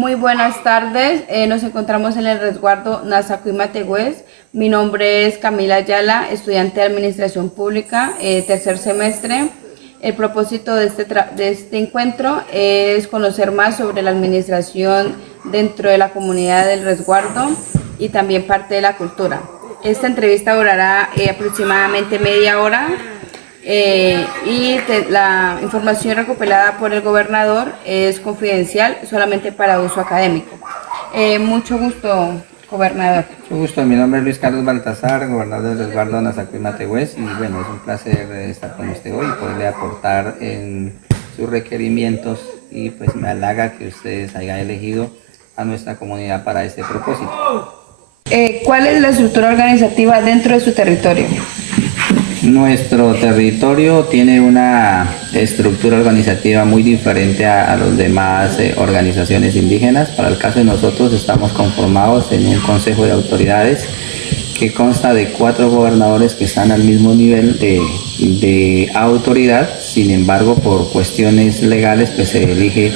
Muy buenas tardes, nos encontramos en el resguardo Nasacuimategüez. Mi nombre es Camila Ayala, estudiante de Administración Pública, tercer semestre. El propósito de este encuentro es conocer más sobre la administración dentro de la comunidad del resguardo y también parte de la cultura. Esta entrevista durará aproximadamente media hora. La información recopilada por el gobernador es confidencial solamente para uso académico. Mucho gusto, gobernador. Mucho gusto, mi nombre es Luis Carlos Baltasar, gobernador del resguardo Nasacuimategüez, y bueno, es un placer estar con usted hoy y poderle aportar en sus requerimientos, y pues me halaga que ustedes hayan elegido a nuestra comunidad para este propósito. ¿Cuál es la estructura organizativa dentro de su territorio? Nuestro territorio tiene una estructura organizativa muy diferente a los demás organizaciones indígenas. Para el caso de nosotros estamos conformados en un consejo de autoridades que consta de 4 gobernadores que están al mismo nivel de autoridad. Sin embargo, por cuestiones legales pues se elige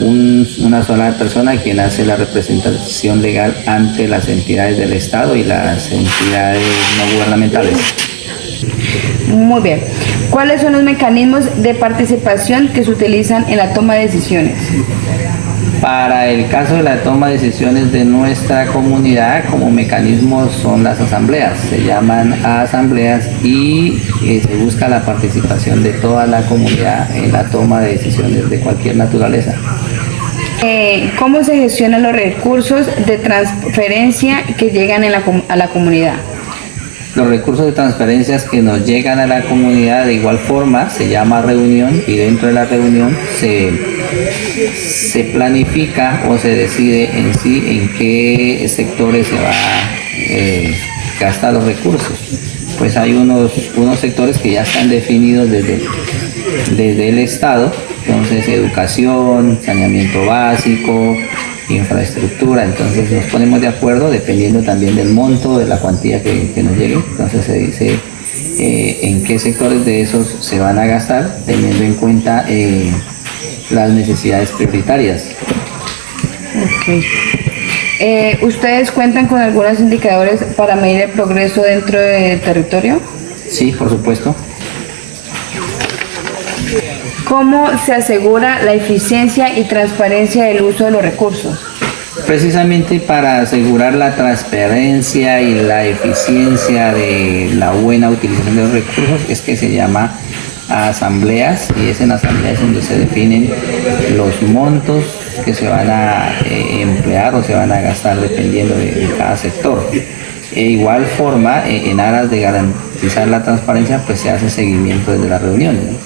una sola persona quien hace la representación legal ante las entidades del Estado y las entidades no gubernamentales. Muy bien. ¿Cuáles son los mecanismos de participación que se utilizan en la toma de decisiones? Para el caso de la toma de decisiones de nuestra comunidad, como mecanismo son las asambleas. Se llaman asambleas y se busca la participación de toda la comunidad en la toma de decisiones de cualquier naturaleza. ¿Cómo se gestionan los recursos de transferencia que llegan a la comunidad? Los recursos de transferencias que nos llegan a la comunidad de igual forma se llama reunión, y dentro de la reunión se planifica o se decide en sí en qué sectores se va a gastar los recursos. Pues hay unos sectores que ya están definidos desde el Estado, entonces educación, saneamiento básico, infraestructura. Entonces nos ponemos de acuerdo dependiendo también del monto, de la cuantía que nos llegue. Entonces se dice en qué sectores de esos se van a gastar, teniendo en cuenta las necesidades prioritarias. Okay. ¿Ustedes cuentan con algunos indicadores para medir el progreso dentro del territorio? Sí, por supuesto. ¿Cómo se asegura la eficiencia y transparencia del uso de los recursos? Precisamente para asegurar la transparencia y la eficiencia de la buena utilización de los recursos es que se llama asambleas, y es en asambleas donde se definen los montos que se van a emplear o se van a gastar dependiendo de cada sector. De igual forma, en aras de garantizar la transparencia, pues se hace seguimiento desde las reuniones, ¿no?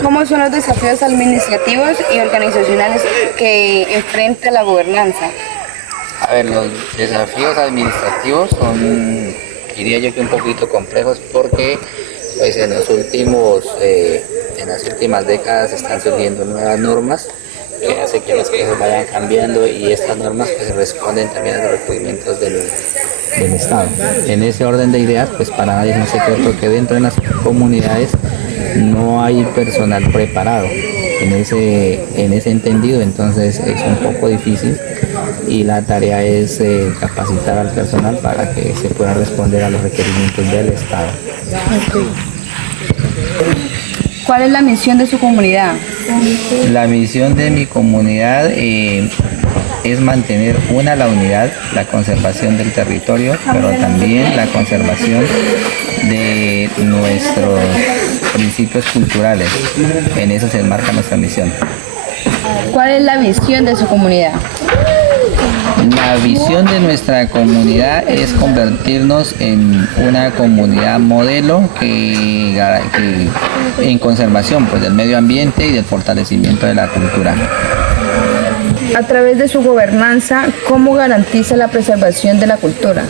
¿Cómo son los desafíos administrativos y organizacionales que enfrenta la gobernanza? A ver, los desafíos administrativos son, diría yo, que un poquito complejos, porque pues en las últimas décadas están surgiendo nuevas normas que hacen que las cosas vayan cambiando, y estas normas pues responden también a los requerimientos del Estado. En ese orden de ideas, pues para nadie es un secreto que dentro de las comunidades no hay personal preparado en ese entendido. Entonces es un poco difícil, y la tarea es capacitar al personal para que se pueda responder a los requerimientos del Estado. Okay. ¿Cuál es la misión de su comunidad? La misión de mi comunidad es mantener la unidad, la conservación del territorio, pero también la conservación de nuestros principios culturales. En eso se enmarca nuestra misión. ¿Cuál es la visión de su comunidad? La visión de nuestra comunidad es convertirnos en una comunidad modelo que en conservación pues, del medio ambiente y del fortalecimiento de la cultura. A través de su gobernanza, ¿cómo garantiza la preservación de la cultura?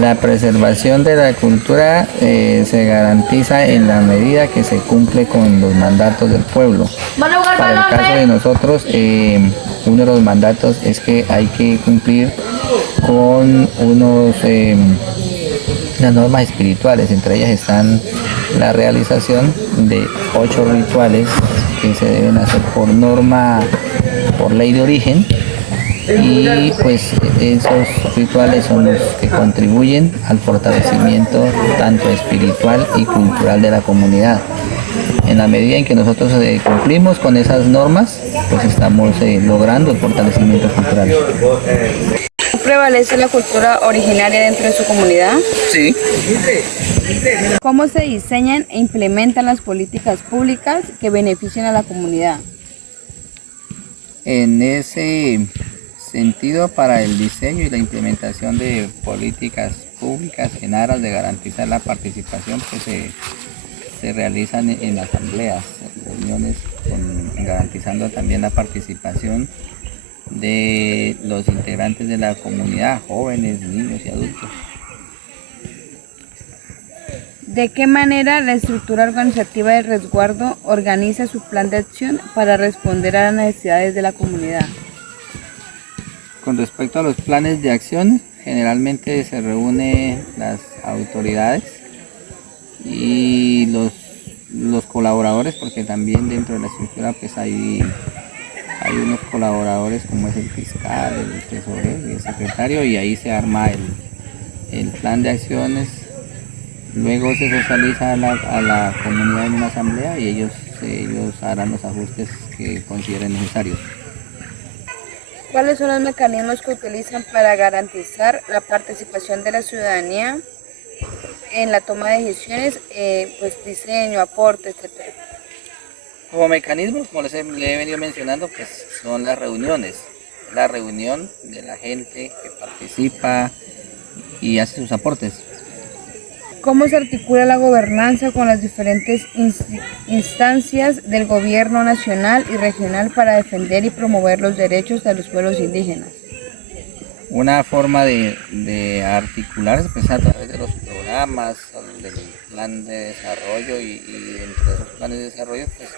La preservación de la cultura se garantiza en la medida que se cumple con los mandatos del pueblo. Para el caso de nosotros, uno de los mandatos es que hay que cumplir con unas normas espirituales. Entre ellas están la realización de 8 rituales que se deben hacer por norma por ley de origen, y pues esos rituales son los que contribuyen al fortalecimiento tanto espiritual y cultural de la comunidad. En la medida en que nosotros cumplimos con esas normas, pues estamos logrando el fortalecimiento cultural. ¿Prevalece la cultura originaria dentro de su comunidad? Sí. ¿Cómo se diseñan e implementan las políticas públicas que benefician a la comunidad? En ese sentido, para el diseño y la implementación de políticas públicas en aras de garantizar la participación, pues se realizan en asambleas, reuniones garantizando también la participación de los integrantes de la comunidad, jóvenes, niños y adultos. ¿De qué manera la estructura organizativa del resguardo organiza su plan de acción para responder a las necesidades de la comunidad? Con respecto a los planes de acción, generalmente se reúnen las autoridades y los colaboradores, porque también dentro de la estructura pues hay unos colaboradores como es el fiscal, el tesorero y el secretario, y ahí se arma el plan de acciones. Luego se socializa a la comunidad en una asamblea y ellos harán los ajustes que consideren necesarios. ¿Cuáles son los mecanismos que utilizan para garantizar la participación de la ciudadanía en la toma de decisiones, pues diseño, aporte, etcétera? Como mecanismo, como le he venido mencionando, pues son las reuniones. La reunión de la gente que participa y hace sus aportes. ¿Cómo se articula la gobernanza con las diferentes instancias del gobierno nacional y regional para defender y promover los derechos de los pueblos indígenas? Una forma de articularse pues, a través de los programas, del plan de desarrollo y dentro de esos planes de desarrollo pues,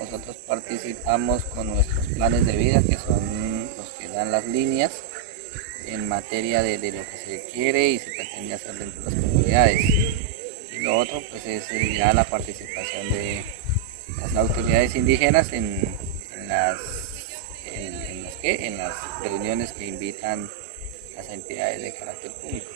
nosotros participamos con nuestros planes de vida, que son los que dan las líneas en materia de lo que se quiere y se pretende hacer dentro de las comunidades. Y lo otro pues es ya la participación de las autoridades indígenas en las reuniones que invitan las entidades de carácter público.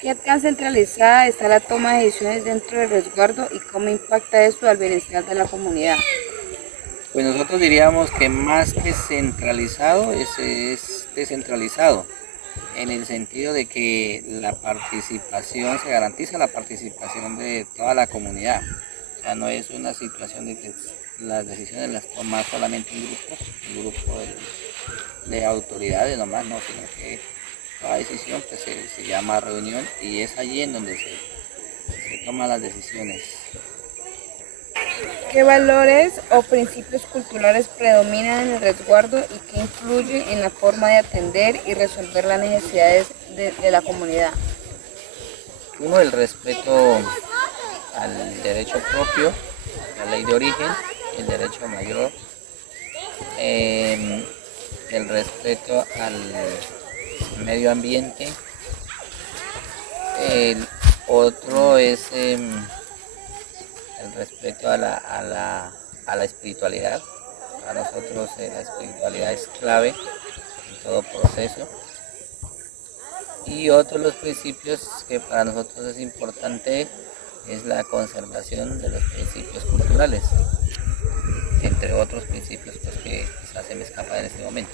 ¿Qué tan centralizada está la toma de decisiones dentro del resguardo y cómo impacta esto al bienestar de la comunidad? Pues nosotros diríamos que más que centralizado es descentralizado, en el sentido de que la participación, se garantiza la participación de toda la comunidad. O sea, no es una situación de que las decisiones las toma solamente un grupo de autoridades nomás, no, sino que toda decisión pues, se llama reunión y es allí en donde se toman las decisiones. ¿Qué valores o principios culturales predominan en el resguardo y qué influye en la forma de atender y resolver las necesidades de la comunidad? Uno, el respeto al derecho propio, la ley de origen, el derecho mayor, el respeto al medio ambiente. El otro es el respeto a la espiritualidad. Para nosotros la espiritualidad es clave en todo proceso. Y otro de los principios que para nosotros es importante es la conservación de los principios culturales, entre otros principios pues, que quizás se me escapan en este momento.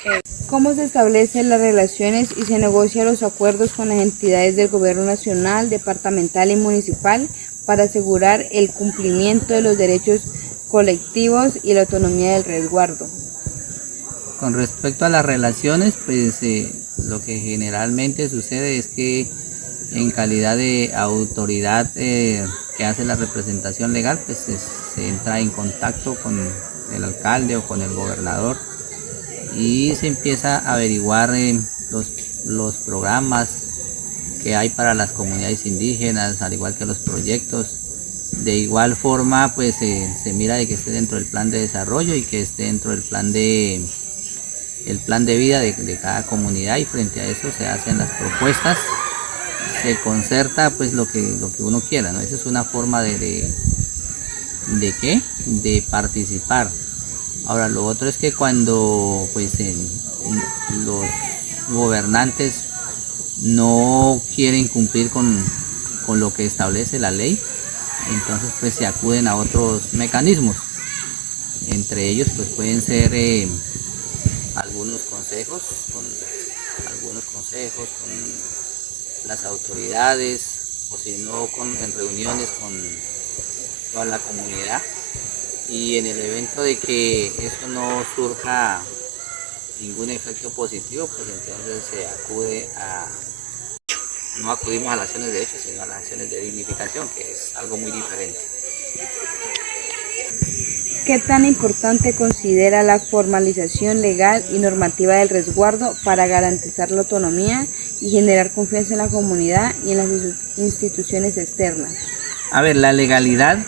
Okay. ¿Cómo se establecen las relaciones y se negocian los acuerdos con las entidades del gobierno nacional, departamental y municipal para asegurar el cumplimiento de los derechos colectivos y la autonomía del resguardo? Con respecto a las relaciones, pues lo que generalmente sucede es que en calidad de autoridad que hace la representación legal, pues se entra en contacto con el alcalde o con el gobernador y se empieza a averiguar los programas que hay para las comunidades indígenas, al igual que los proyectos. De igual forma, pues se mira de que esté dentro del plan de desarrollo y que esté dentro del plan de vida de cada comunidad, y frente a eso se hacen las propuestas, se concerta pues lo que uno quiera, ¿no? Esa es una forma de participar Ahora, lo otro es que cuando pues los gobernantes no quieren cumplir con lo que establece la ley, entonces pues se acuden a otros mecanismos. Entre ellos pues pueden ser algunos consejos, con las autoridades, o si no en reuniones con toda la comunidad. Y en el evento de que eso no surja ningún efecto positivo, pues entonces se acude no acudimos a las acciones de hecho, sino a las acciones de dignificación, que es algo muy diferente. ¿Qué tan importante considera la formalización legal y normativa del resguardo para garantizar la autonomía y generar confianza en la comunidad y en las instituciones externas? A ver, la legalidad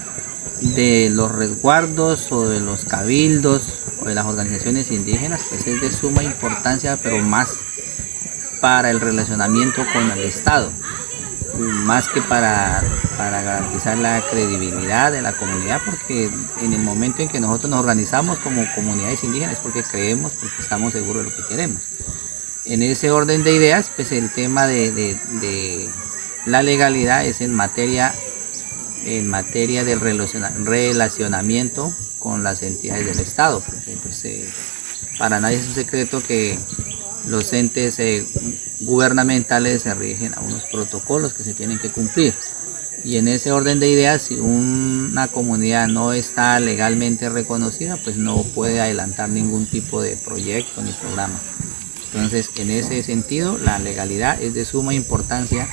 de los resguardos o de los cabildos o de las organizaciones indígenas pues es de suma importancia, pero más para el relacionamiento con el Estado, más que para garantizar la credibilidad de la comunidad, porque en el momento en que nosotros nos organizamos como comunidades indígenas es porque creemos, porque estamos seguros de lo que queremos. En ese orden de ideas, pues el tema de la legalidad es en materia del relacionamiento con las entidades del Estado, porque pues, para nadie es un secreto que los entes gubernamentales se rigen a unos protocolos que se tienen que cumplir. Y en ese orden de ideas, si una comunidad no está legalmente reconocida, pues no puede adelantar ningún tipo de proyecto ni programa. Entonces, en ese sentido, la legalidad es de suma importancia,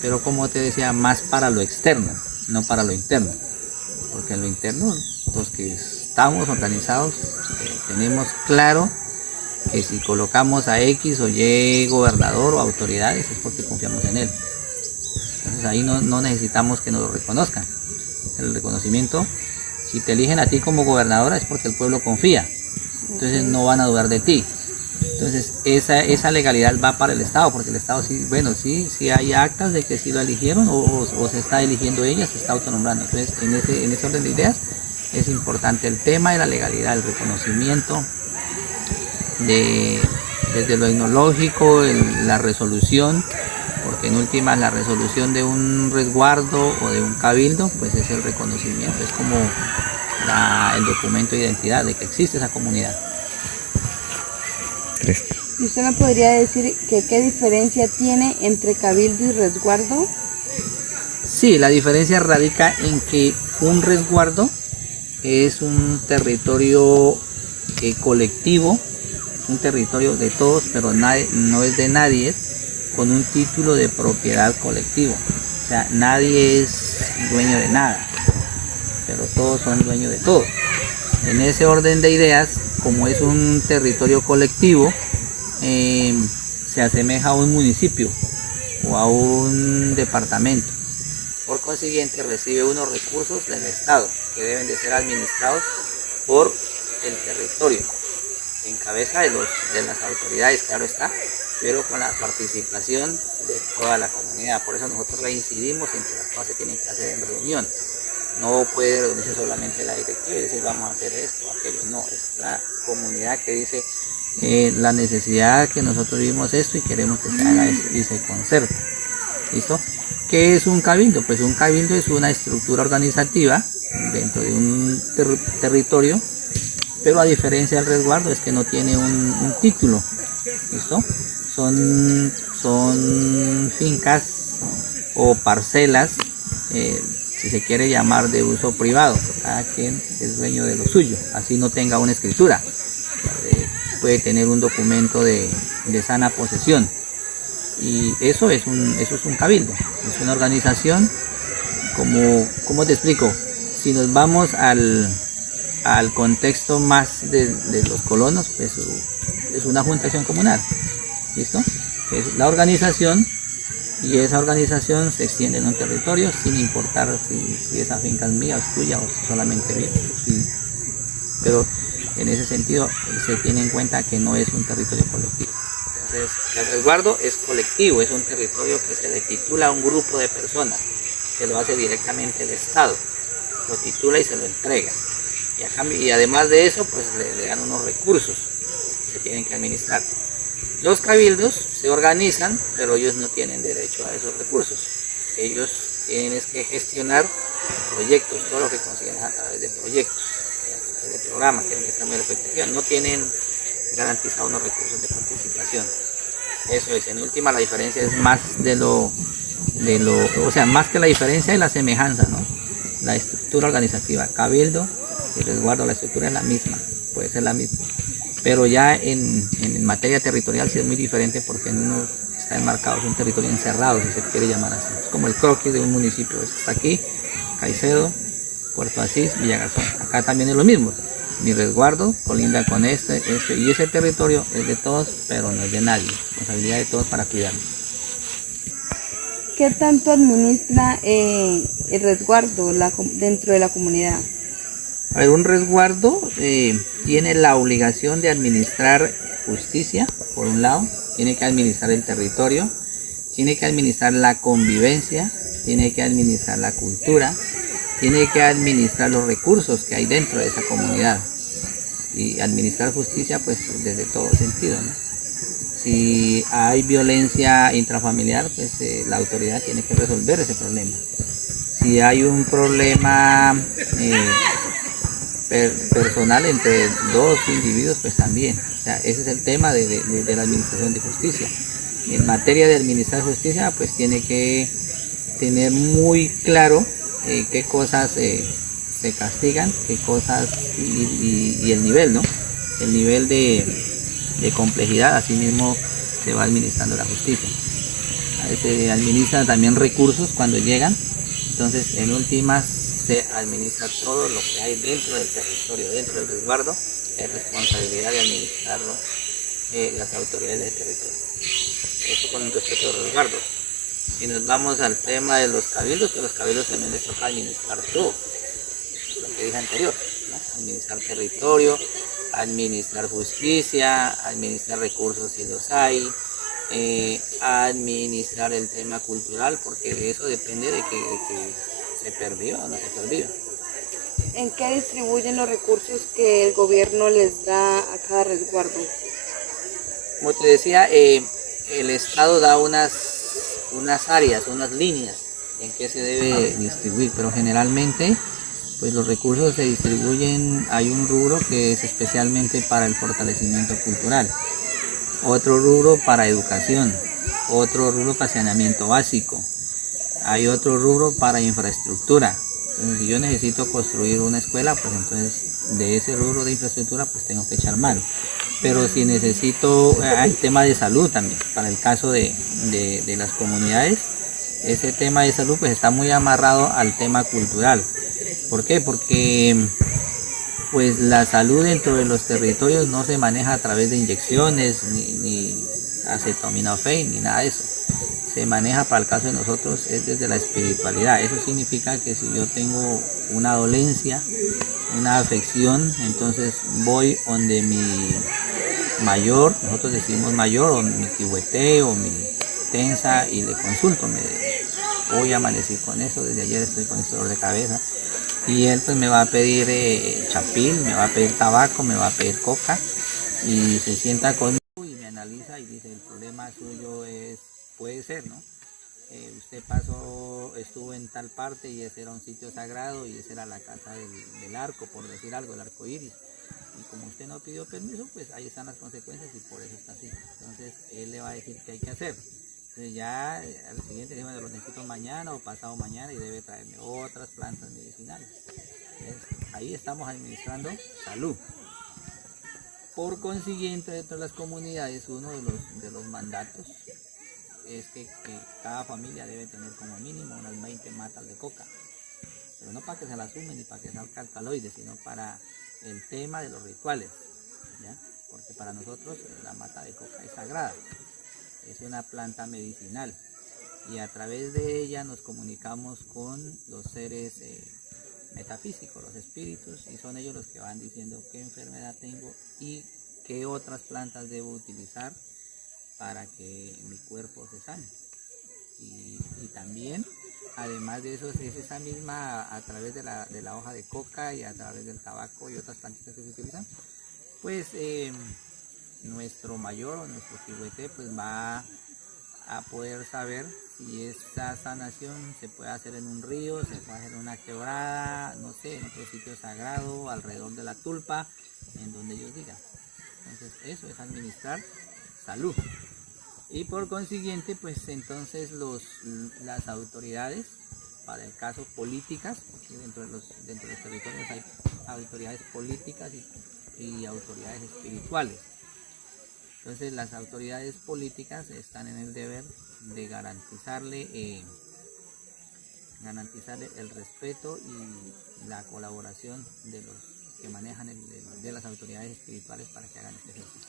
pero como te decía, más para lo externo, no para lo interno. Porque en lo interno, los que estamos organizados, tenemos claro que si colocamos a X o Y gobernador o autoridades es porque confiamos en él. Entonces ahí no necesitamos que nos lo reconozcan. El reconocimiento, si te eligen a ti como gobernadora es porque el pueblo confía. Entonces no van a dudar de ti. Entonces esa legalidad va para el Estado, porque el Estado sí, bueno, sí hay actas de que sí lo eligieron o se está eligiendo ella, se está autonombrando. Entonces en ese orden de ideas es importante el tema de la legalidad, el reconocimiento desde lo etnológico, la resolución, porque en últimas la resolución de un resguardo o de un cabildo pues es el reconocimiento, es como el documento de identidad de que existe esa comunidad. ¿Y usted me podría decir qué diferencia tiene entre cabildo y resguardo? Sí, la diferencia radica en que un resguardo es un territorio colectivo, un territorio de todos, pero no es de nadie, con un título de propiedad colectivo. O sea, nadie es dueño de nada, pero todos son dueños de todo. En ese orden de ideas, como es un territorio colectivo, se asemeja a un municipio o a un departamento. Por consiguiente, recibe unos recursos del Estado que deben de ser administrados por el territorio, en cabeza de las autoridades, claro está, pero con la participación de toda la comunidad. Por eso nosotros reincidimos en que las cosas se tienen que hacer en reunión. No puede reunirse solamente la directiva y decir vamos a hacer esto, aquello. No, es la comunidad que dice la necesidad que nosotros vivimos esto y queremos que se haga esto y se concerta. ¿Listo? ¿Qué es un cabildo? Pues un cabildo es una estructura organizativa dentro de un territorio, pero a diferencia del resguardo es que no tiene un título. ¿Listo? Son fincas o parcelas, si se quiere llamar, de uso privado. Cada quien es dueño de lo suyo, así no tenga una escritura. Puede tener un documento de sana posesión. Y eso es un cabildo, es una organización, ¿cómo te explico? Si nos vamos al contexto más de los colonos, pues es una juntación comunal, ¿listo? Es la organización, y esa organización se extiende en un territorio sin importar si esa finca es mía o es tuya o solamente mía. Sí. Pero en ese sentido se tiene en cuenta que no es un territorio colectivo. Entonces, el resguardo es colectivo, es un territorio que se le titula a un grupo de personas, que lo hace directamente el Estado, lo titula y se lo entrega. y además de eso, pues le dan unos recursos que tienen que administrar. Los cabildos se organizan, pero ellos no tienen derecho a esos recursos. Ellos tienen que gestionar proyectos, todo lo que consiguen a través de proyectos, a través de programas, tienen que estar muy efectivos, no tienen garantizados unos recursos de participación. Eso es, en última la diferencia es más o sea, más que la diferencia es la semejanza, ¿no? La estructura organizativa, cabildo y resguardo, la estructura es la misma, puede ser la misma. Pero ya en materia territorial sí es muy diferente porque en uno está enmarcado, es un territorio encerrado, si se quiere llamar así. Es como el croquis de un municipio, está aquí, Caicedo, Puerto Asís, Villagarzón. Acá también es lo mismo. Mi resguardo colinda con y ese territorio es de todos, pero no es de nadie. Responsabilidad de todos para cuidarlo. ¿Qué tanto administra el resguardo dentro de la comunidad? A ver, un resguardo tiene la obligación de administrar justicia, por un lado, tiene que administrar el territorio, tiene que administrar la convivencia, tiene que administrar la cultura, tiene que administrar los recursos que hay dentro de esa comunidad. Y administrar justicia, pues desde todo sentido, ¿no? Si hay violencia intrafamiliar, pues la autoridad tiene que resolver ese problema. Si hay un problema personal entre dos individuos, pues también. O sea, ese es el tema de la administración de justicia. En materia de administrar justicia, pues tiene que tener muy claro qué cosas se castigan, qué cosas y el nivel, ¿no? El nivel de complejidad, así mismo se va administrando la justicia. Se administran también recursos cuando llegan, entonces en últimas se administra todo lo que hay dentro del territorio, dentro del resguardo, es responsabilidad de administrarlo las autoridades del territorio. Eso con respecto al resguardo. Si nos vamos al tema de los cabildos, que los cabildos también les toca administrar todo, lo que dije anterior, ¿no? Administrar territorio, administrar justicia, administrar recursos si los hay, administrar el tema cultural, porque de eso depende de que se perdió o no se perdió. ¿En qué distribuyen los recursos que el gobierno les da a cada resguardo? Como te decía, el Estado da unas áreas, unas líneas en que se debe distribuir, pero generalmente pues los recursos se distribuyen, hay un rubro que es especialmente para el fortalecimiento cultural, otro rubro para educación, otro rubro para saneamiento básico, hay otro rubro para infraestructura. Entonces, si yo necesito construir una escuela, pues entonces de ese rubro de infraestructura pues tengo que echar mano. Pero si necesito, hay tema de salud también, para el caso de las comunidades, ese tema de salud pues está muy amarrado al tema cultural. ¿Por qué? Porque pues la salud dentro de los territorios no se maneja a través de inyecciones, ni acetaminofén, ni nada de eso. Se maneja, para el caso de nosotros, es desde la espiritualidad. Eso significa que si yo tengo una dolencia, una afección, entonces voy donde mi mayor, nosotros decimos mayor, o mi kihuete o mi tensa, y le consulto. Hoy amanecí con eso, desde ayer estoy con ese dolor de cabeza. Y él pues me va a pedir chapil, me va a pedir tabaco, me va a pedir coca, y se sienta conmigo y me analiza y dice: el problema suyo puede ser, ¿no? Usted estuvo en tal parte y ese era un sitio sagrado y esa era la casa del arco, por decir algo, el arco iris. Y como usted no pidió permiso, pues ahí están las consecuencias y por eso está así. Entonces él le va a decir qué hay que hacer. Entonces ya al siguiente día lo necesito mañana o pasado mañana y debe traerme otras plantas medicinales. Entonces, ahí estamos administrando salud. Por consiguiente, dentro de las comunidades, uno de los mandatos es que cada familia debe tener como mínimo unas 20 matas de coca. Pero no para que se las sumen ni para que salga alcaloides, sino para el tema de los rituales, ¿ya? Porque para nosotros la mata de coca es sagrada, es una planta medicinal y a través de ella nos comunicamos con los seres metafísicos, los espíritus, y son ellos los que van diciendo qué enfermedad tengo y qué otras plantas debo utilizar para que mi cuerpo se sane. Y también además de eso, es esa misma, a través de la hoja de coca y a través del tabaco y otras plantitas que se utilizan, pues nuestro mayor o nuestro Chihuete pues va a poder saber si esa sanación se puede hacer en un río, se puede hacer en una quebrada, no sé, en otro sitio sagrado, alrededor de la tulpa, en donde ellos digan. Entonces eso es administrar salud. Y por consiguiente, pues entonces las autoridades, para el caso políticas, porque dentro de los territorios hay autoridades políticas y autoridades espirituales. Entonces las autoridades políticas están en el deber de garantizarle el respeto y la colaboración de los que manejan de las autoridades espirituales para que hagan este ejercicio.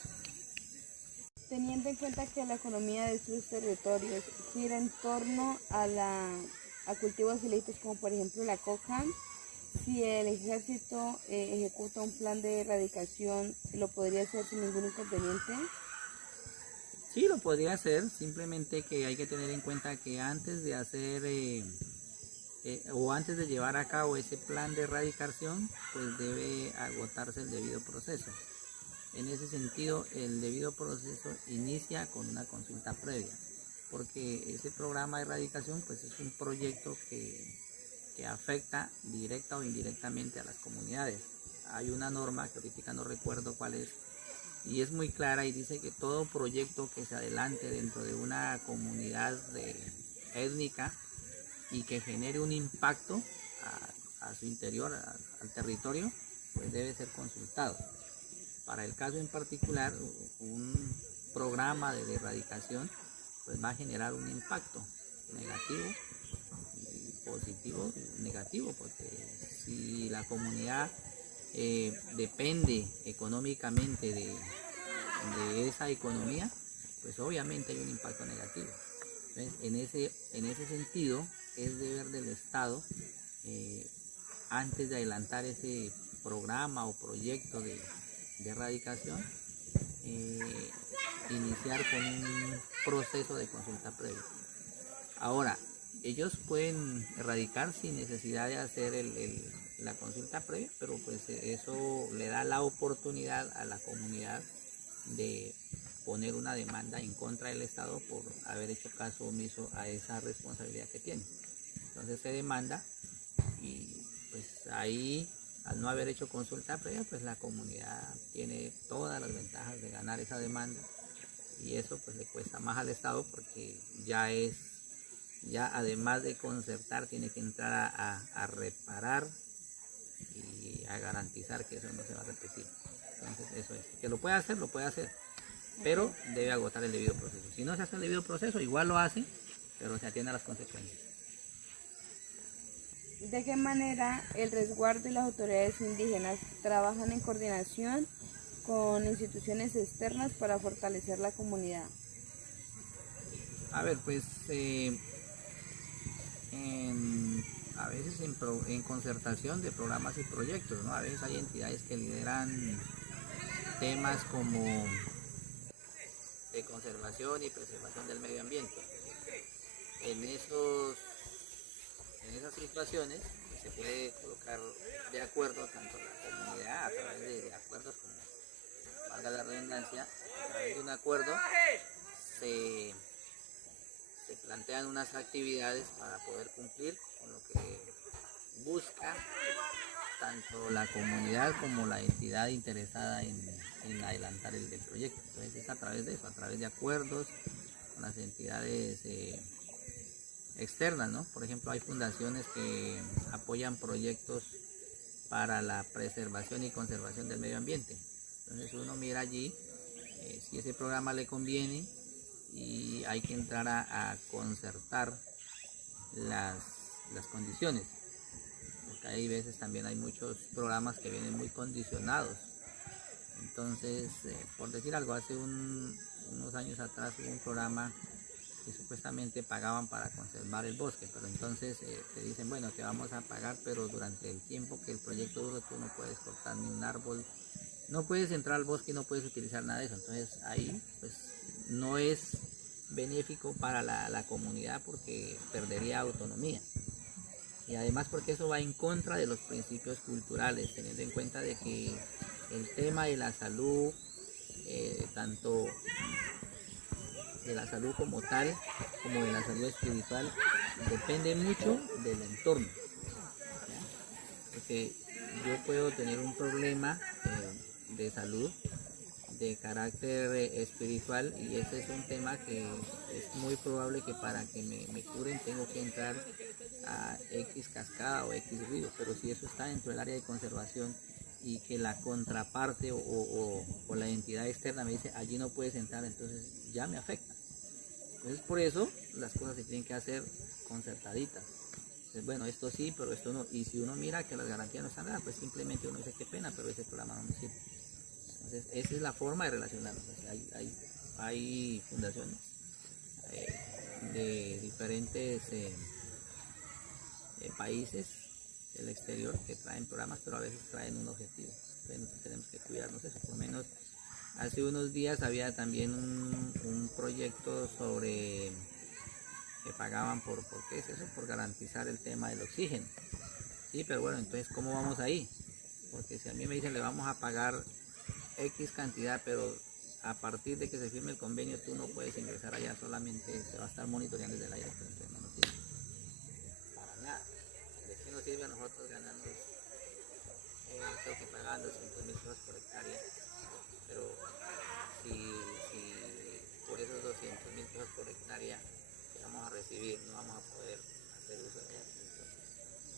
Teniendo en cuenta que la economía de sus territorios gira en torno a cultivos ilícitos como por ejemplo la coca, si el ejército ejecuta un plan de erradicación, ¿lo podría hacer sin ningún inconveniente? Sí, lo podría hacer, simplemente que hay que tener en cuenta que antes de hacer o antes de llevar a cabo ese plan de erradicación, pues debe agotarse el debido proceso. En ese sentido, el debido proceso inicia con una consulta previa, porque ese programa de erradicación pues es un proyecto que afecta directa o indirectamente a las comunidades. Hay una norma que ahorita no recuerdo cuál es, y es muy clara y dice que todo proyecto que se adelante dentro de una comunidad étnica y que genere un impacto a su interior, al territorio, pues debe ser consultado. Para el caso en particular, un programa de erradicación pues va a generar un impacto negativo, positivo y negativo, porque si la comunidad depende económicamente de esa economía, pues obviamente hay un impacto negativo. Entonces, en ese sentido, es deber del Estado, antes de adelantar ese programa o proyecto de erradicación, iniciar con un proceso de consulta previa. Ahora, ellos pueden erradicar sin necesidad de hacer la consulta previa, pero pues eso le da la oportunidad a la comunidad de poner una demanda en contra del Estado por haber hecho caso omiso a esa responsabilidad que tiene. Entonces se demanda y pues ahí, al no haber hecho consulta previa, pues la comunidad tiene todas las ventajas de ganar esa demanda, y eso pues le cuesta más al Estado porque ya además de concertar, tiene que entrar a reparar y a garantizar que eso no se va a repetir. Entonces eso es, que lo puede hacer, pero debe agotar el debido proceso. Si no se hace el debido proceso, igual lo hace, pero se atiende a las consecuencias. ¿De qué manera el resguardo y las autoridades indígenas trabajan en coordinación con instituciones externas para fortalecer la comunidad? A ver, pues a veces en concertación de programas y proyectos, ¿no? A veces hay entidades que lideran temas como de conservación y preservación del medio ambiente. En esas situaciones pues, se puede colocar de acuerdo tanto la comunidad a través de acuerdos, como valga la redundancia, a través de un acuerdo se plantean unas actividades para poder cumplir con lo que busca tanto la comunidad como la entidad interesada en adelantar el proyecto. Entonces es a través de eso, a través de acuerdos con las entidades externas, ¿no? Por ejemplo, hay fundaciones que apoyan proyectos para la preservación y conservación del medio ambiente. Entonces uno mira allí si ese programa le conviene, y hay que entrar a concertar las condiciones, porque hay veces también hay muchos programas que vienen muy condicionados. Entonces, por decir algo, hace unos años atrás hubo un programa que supuestamente pagaban para conservar el bosque, pero entonces te dicen, bueno, te vamos a pagar, pero durante el tiempo que el proyecto dure tú no puedes cortar ni un árbol, no puedes entrar al bosque y no puedes utilizar nada de eso. Entonces ahí pues no benéfico para la comunidad porque perdería autonomía. Y además porque eso va en contra de los principios culturales, teniendo en cuenta de que el tema de la salud, tanto de la salud como tal, como de la salud espiritual, depende mucho del entorno, ¿ya? Porque yo puedo tener un problema de salud de carácter espiritual y ese es un tema que es muy probable que para que me curen tengo que entrar a X cascada o X río, pero si eso está dentro del área de conservación y que la contraparte o la entidad externa me dice allí no puedes entrar, entonces ya me afecta. Entonces por eso las cosas se tienen que hacer concertaditas. Entonces, bueno, esto sí, pero esto no, y si uno mira que las garantías no están dadas, pues simplemente uno dice qué pena, pero ese programa no me sirve. Entonces esa es la forma de relacionarnos. O sea, hay fundaciones de diferentes países del exterior que traen programas, pero a veces traen un objetivo. Entonces nosotros tenemos que cuidarnos eso. Por lo menos hace unos días había también un proyecto sobre que pagaban por ¿qué es eso? Por garantizar el tema del oxígeno. Sí, pero bueno, entonces ¿cómo vamos ahí? Porque si a mí me dicen le vamos a pagar X cantidad, pero a partir de que se firme el convenio tú no puedes ingresar allá, solamente se va a estar monitoreando desde el aire, entonces no nos sirve para nada. ¿De qué nos sirve a nosotros ganando? Creo que pagan 200.000 pesos por hectárea, pero si por esos 200.000 pesos por hectárea que vamos a recibir no vamos a poder hacer uso de ella,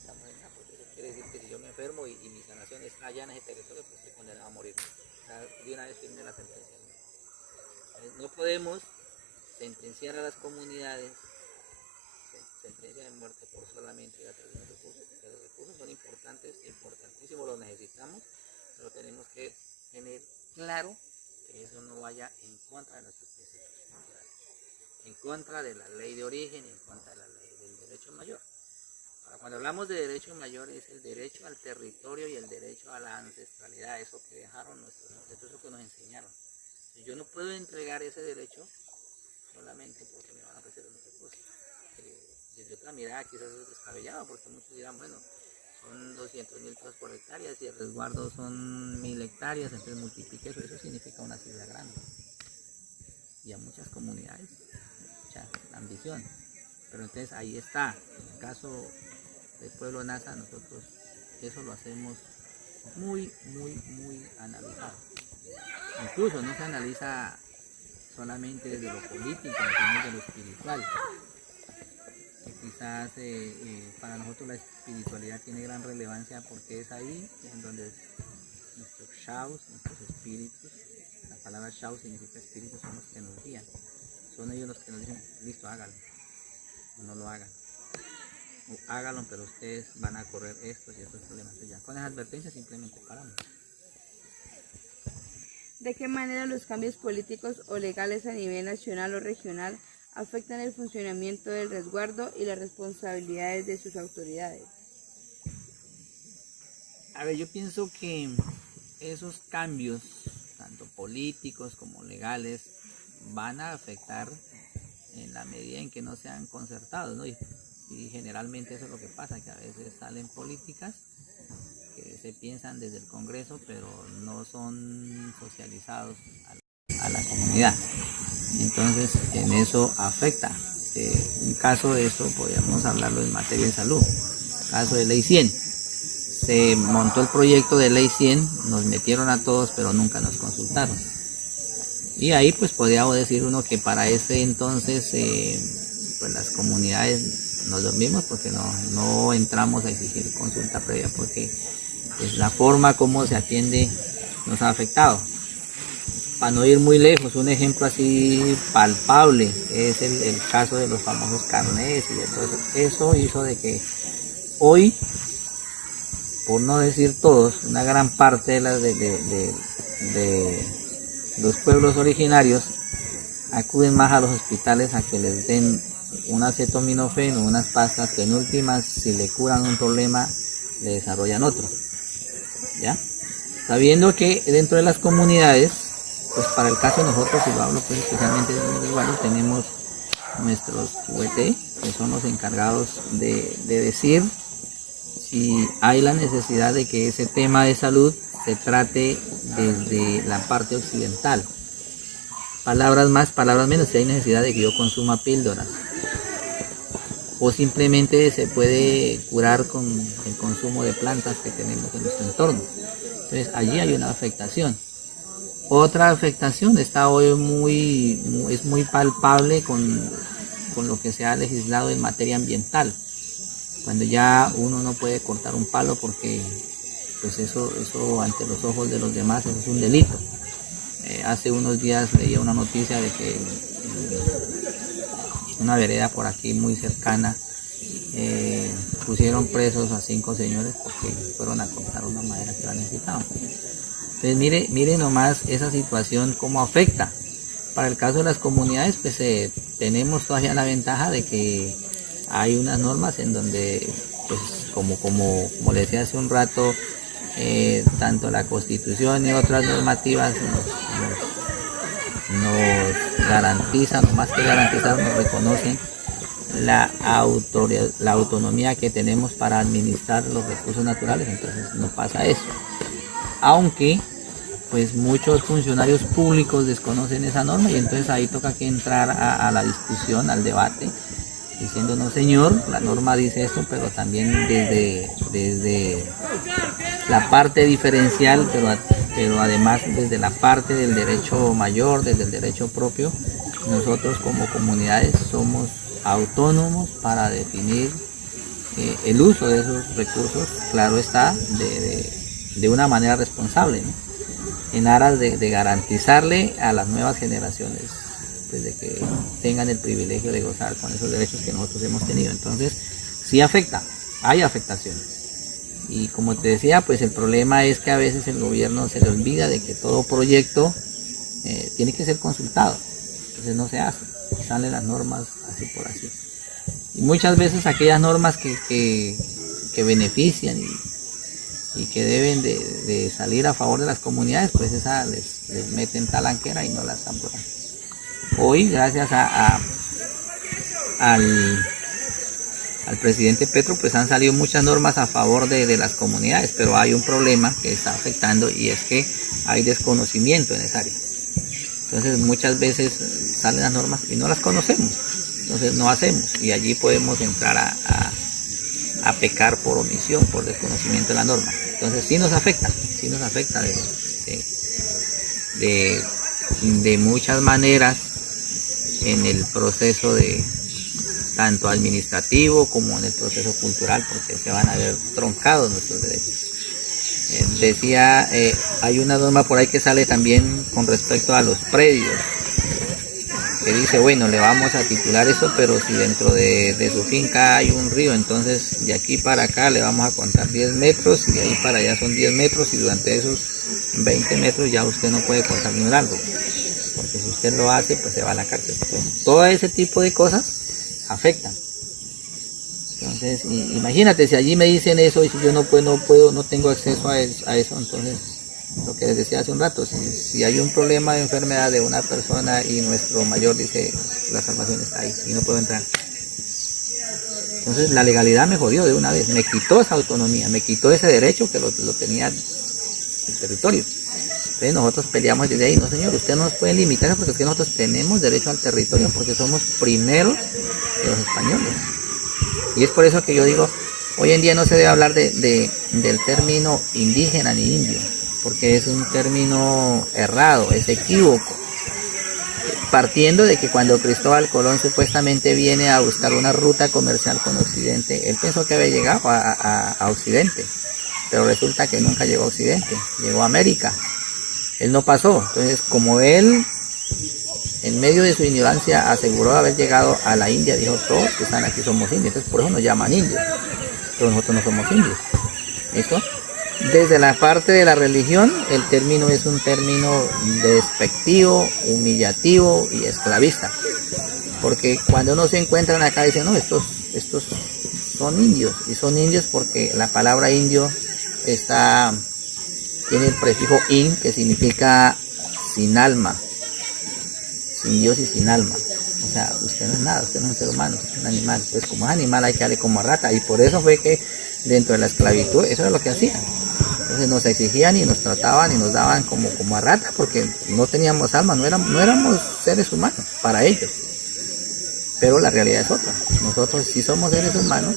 estamos en nada, porque eso quiere decir que si yo me enfermo y mi sanación está allá en ese territorio, pues estoy condenado a morir. O sea, de una vez firme la sentencia. No podemos sentenciar a las comunidades sentencia de muerte por solamente ir a través de los recursos. Los recursos son importantes, importantísimos, los necesitamos, pero tenemos que tener claro que eso no vaya en contra de nuestros principios culturales, en contra de la ley de origen, en contra de la ley del derecho mayor. Ahora, cuando hablamos de derecho mayor es el derecho al territorio y el derecho a la ancestralidad, eso que dejaron nuestros ancestros, eso que nos enseñaron. Yo no puedo entregar ese derecho solamente porque me van a ofrecer unos recursos. Desde otra mirada quizás es descabellado, porque muchos dirán, bueno, son 200.000 pesos por hectárea, si el resguardo son 1.000 hectáreas, entonces multiplique eso significa una cifra grande. Y a muchas comunidades, mucha ambición. Pero entonces ahí está, en el caso del pueblo Nasa, nosotros eso lo hacemos muy analizado. Incluso no se analiza solamente desde lo político, sino desde lo espiritual. Quizás para nosotros la espiritualidad tiene gran relevancia porque es ahí en donde nuestros shaus, nuestros espíritus, la palabra shau significa espíritus, son los que nos guían. Son ellos los que nos dicen, listo, hágalo, o no lo hagan. O hágalo, pero ustedes van a correr estos y estos problemas. Ya con esas advertencias simplemente paramos. ¿De qué manera los cambios políticos o legales a nivel nacional o regional afectan el funcionamiento del resguardo y las responsabilidades de sus autoridades? A ver, yo pienso que esos cambios, tanto políticos como legales, van a afectar en la medida en que no sean concertados, ¿no? Y generalmente eso es lo que pasa, que a veces salen políticas que se piensan desde el Congreso, pero no son socializados a la comunidad. Entonces, en eso afecta. Un caso de eso, podríamos hablarlo en materia de salud. Caso de Ley 100. Se montó el proyecto de Ley 100, nos metieron a todos, pero nunca nos consultaron. Y ahí pues podría decir uno que para ese entonces, pues las comunidades nos dormimos porque no entramos a exigir consulta previa, porque pues, la forma como se atiende nos ha afectado. Para no ir muy lejos, un ejemplo así palpable es el caso de los famosos carnés y de todo eso. Eso hizo de que hoy, por no decir todos, una gran parte de los pueblos originarios acuden más a los hospitales a que les den un acetaminofén o unas pastas que en últimas, si le curan un problema, le desarrollan otro. ¿Ya? Sabiendo que dentro de las comunidades, pues para el caso de nosotros, si lo hablo pues especialmente de los resguardos, tenemos nuestros QVT, que son los encargados de decir si hay la necesidad de que ese tema de salud se trate desde la parte occidental. Palabras más, palabras menos, si hay necesidad de que yo consuma píldoras. O simplemente se puede curar con el consumo de plantas que tenemos en nuestro entorno. Entonces allí hay una afectación. Otra afectación está hoy es muy palpable con lo que se ha legislado en materia ambiental. Cuando ya uno no puede cortar un palo porque pues eso ante los ojos de los demás eso es un delito. Hace unos días leía una noticia de que una vereda por aquí muy cercana pusieron presos a 5 señores porque fueron a cortar una madera que la necesitaban. Entonces mire nomás esa situación cómo afecta. Para el caso de las comunidades pues tenemos todavía la ventaja de que hay unas normas en donde pues como le decía hace un rato, tanto la Constitución y otras normativas nos garantizan, o más que garantizar, nos reconocen la autonomía que tenemos para administrar los recursos naturales. Entonces no pasa eso. Aunque pues muchos funcionarios públicos desconocen esa norma y entonces ahí toca que entrar a la discusión, al debate, diciendo no señor, la norma dice esto, pero también desde la parte diferencial, pero además desde la parte del derecho mayor, desde el derecho propio, nosotros como comunidades somos autónomos para definir el uso de esos recursos, claro está, de una manera responsable, ¿no? En aras de garantizarle a las nuevas generaciones pues, de que tengan el privilegio de gozar con esos derechos que nosotros hemos tenido. Entonces sí afecta, hay afectaciones. Y como te decía, pues el problema es que a veces el gobierno se le olvida de que todo proyecto tiene que ser consultado. Entonces no se hace, salen las normas así por así. Y muchas veces aquellas normas que benefician y que deben de salir a favor de las comunidades, pues esas les meten talanquera y no las aprueban. Hoy, gracias al presidente Petro, pues han salido muchas normas a favor de las comunidades, pero hay un problema que está afectando y es que hay desconocimiento en esa área. Entonces muchas veces salen las normas y no las conocemos, entonces no hacemos y allí podemos entrar a pecar por omisión, por desconocimiento de la norma. Entonces sí nos afecta de muchas maneras en el proceso de tanto administrativo como en el proceso cultural, porque se van a ver troncados nuestros derechos. Decía, hay una norma por ahí que sale también con respecto a los predios, que dice, bueno, le vamos a titular eso, pero si dentro de su finca hay un río, entonces de aquí para acá le vamos a contar 10 metros y de ahí para allá son 10 metros y durante esos 20 metros ya usted no puede contar ni un árbol, porque si usted lo hace, pues se va a la cárcel. Entonces, todo ese tipo de cosas afectan. Entonces, imagínate, si allí me dicen eso y si yo no tengo acceso a eso, entonces, lo que les decía hace un rato, si hay un problema de enfermedad de una persona y nuestro mayor dice, la salvación está ahí y no puedo entrar. Entonces, la legalidad me jodió de una vez, me quitó esa autonomía, me quitó ese derecho que lo tenía el territorio. Entonces nosotros peleamos desde ahí, no señor, usted no nos puede limitar porque es que nosotros tenemos derecho al territorio porque somos primeros de los españoles. Y es por eso que yo digo, hoy en día no se debe hablar del término indígena ni indio, porque es un término errado, es equívoco. Partiendo de que cuando Cristóbal Colón supuestamente viene a buscar una ruta comercial con Occidente, él pensó que había llegado a Occidente, pero resulta que nunca llegó a Occidente, llegó a América. Él no pasó, entonces como él en medio de su ignorancia aseguró haber llegado a la India, dijo todos que están aquí somos indios, entonces por eso nos llaman indios, pero nosotros no somos indios. ¿Listo? Desde la parte de la religión, el término es un término despectivo, humillativo y esclavista, porque cuando uno se encuentran acá dicen, no, estos son indios, y son indios porque la palabra indio tiene el prefijo in, que significa sin alma, sin Dios y sin alma. O sea, usted no es nada, usted no es un ser humano, usted es un animal. Entonces, como es animal hay que darle como a rata. Y por eso fue que dentro de la esclavitud, eso era lo que hacían. Entonces nos exigían y nos trataban y nos daban como a rata porque no teníamos alma, no éramos seres humanos para ellos. Pero la realidad es otra. Nosotros sí somos seres humanos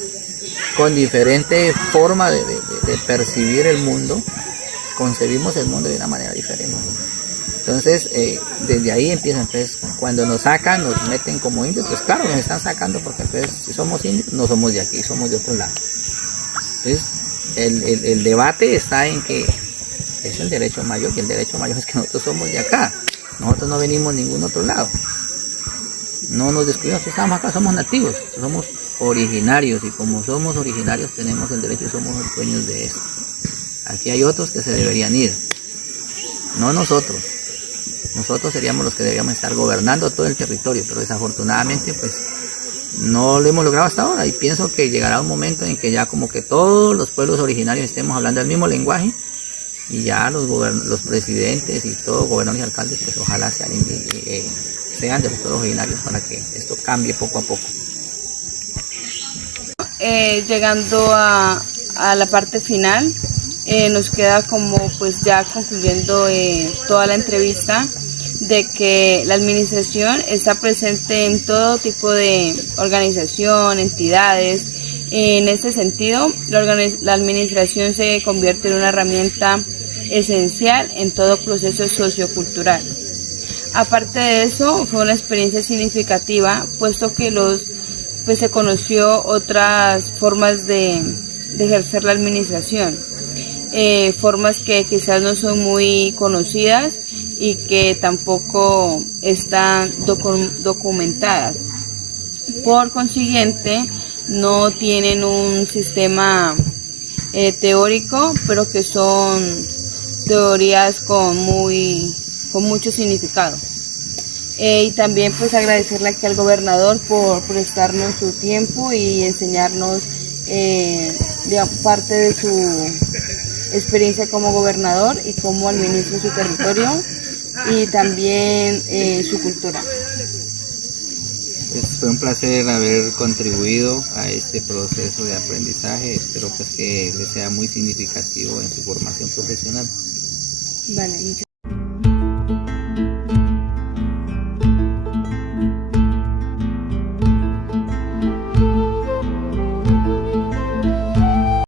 con diferente forma de percibir el mundo, concebimos el mundo de una manera diferente. Entonces, desde ahí empiezan, entonces, cuando nos sacan, nos meten como indios, pues claro, nos están sacando porque entonces, si somos indios, no somos de aquí, somos de otro lado. Entonces, el debate está en que es el derecho mayor, y el derecho mayor es que nosotros somos de acá, nosotros no venimos de ningún otro lado. No nos descuidamos, estamos acá, somos nativos, somos originarios y como somos originarios tenemos el derecho y somos los dueños de esto. Aquí hay otros que se deberían ir, no nosotros. Nosotros seríamos los que deberíamos estar gobernando todo el territorio, pero desafortunadamente pues no lo hemos logrado hasta ahora y pienso que llegará un momento en que ya como que todos los pueblos originarios estemos hablando el mismo lenguaje y ya los presidentes y todos gobernadores y alcaldes pues ojalá sean de los pueblos originarios para que esto cambie poco a poco. Llegando a la parte final, nos queda como pues ya concluyendo toda la entrevista de que la administración está presente en todo tipo de organización, entidades. En este sentido, la administración se convierte en una herramienta esencial en todo proceso sociocultural. Aparte de eso, fue una experiencia significativa, puesto que se conoció otras formas de ejercer la administración, formas que quizás no son muy conocidas y que tampoco están documentadas. Por consiguiente, no tienen un sistema teórico, pero que son teorías con mucho significado. Y también pues agradecerle aquí al gobernador por prestarnos su tiempo y enseñarnos parte de su experiencia como gobernador y cómo administra su territorio y también su cultura. Pues fue un placer haber contribuido a este proceso de aprendizaje, espero pues que les sea muy significativo en su formación profesional. Vale,